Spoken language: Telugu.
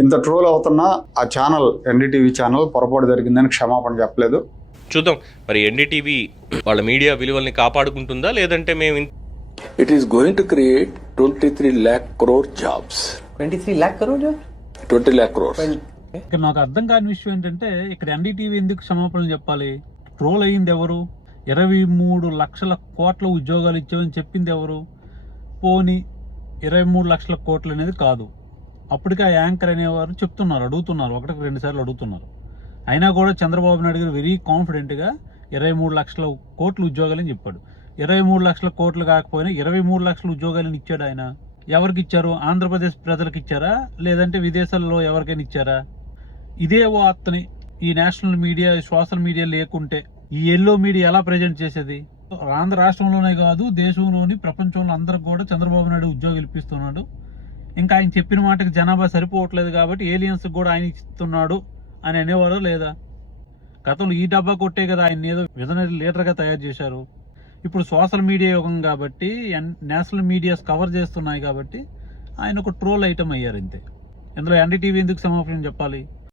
ఇంత ట్రోల్ అవుతున్నా ఆ ఛానల్ ఎన్డీటీవీ ఛానల్ పొరపాటు జరిగిందని క్షమాపణ చెప్పలేదు. చూద్దాం మరి ఎన్డీటీవీ వాళ్ళ మీడియా విలువల్ని కాపాడుకుంటుందా లేదంటే మేము It is going to create 23 lakh crore jobs. 23 lakh crore jobs? 20 lakh crores. ఇక్కడ నాకు అర్థం కాని విషయం ఏంటంటే ఇక్కడ ఎన్డీటీవీ ఎందుకు క్షమాపణలు చెప్పాలి? ట్రోల్ అయ్యింది ఎవరు? 23 లక్షల కోట్ల ఉద్యోగాలు ఇచ్చామని చెప్పింది ఎవరు? పోనీ 23 లక్షల కోట్లు అనేది కాదు. అప్పటికే ఆ యాంకర్ అనేవారు చెప్తున్నారు, అడుగుతున్నారు, ఒకటికి 2 సార్లు అడుగుతున్నారు. అయినా కూడా చంద్రబాబు నాయుడు గారు వెరీ కాన్ఫిడెంట్గా 23 లక్షల కోట్ల ఉద్యోగాలని చెప్పాడు. 23 లక్షల కోట్లు కాకపోయినా 23 లక్షల ఉద్యోగాలను ఇచ్చాడు ఆయన. ఎవరికి ఇచ్చారు? ఆంధ్రప్రదేశ్ ప్రజలకు ఇచ్చారా లేదంటే విదేశాల్లో ఎవరికైనా ఇచ్చారా? ఇదే వార్తని ఈ నేషనల్ మీడియా, సోషల్ మీడియా లేకుంటే ఈ ఎల్లో మీడియా ఎలా ప్రజెంట్ చేసేది? ఆంధ్ర రాష్ట్రంలోనే కాదు దేశంలోని ప్రపంచంలో అందరికి కూడా చంద్రబాబు నాయుడు ఉద్యోగాలు ఇప్పిస్తున్నాడు. ఇంకా ఆయన చెప్పిన మాటకి జనాభా సరిపోవట్లేదు కాబట్టి ఏలియన్స్ కూడా ఆయన ఇస్తున్నాడు అని అనేవారు లేదా? గతంలో ఈ డబ్బా కొట్టే కదా ఆయన ఏదో విజనరీ లీడర్గా తయారు చేశారు. ఇప్పుడు సోషల్ మీడియా యుగం కాబట్టి నేషనల్ మీడియాస్ కవర్ చేస్తున్నాయి కాబట్టి ఆయన ఒక ట్రోల్ ఐటమ్ అయ్యారు అంతే. ఇందులో ఎన్డీటీవీ ఎందుకు క్షమాపణ చెప్పాలి?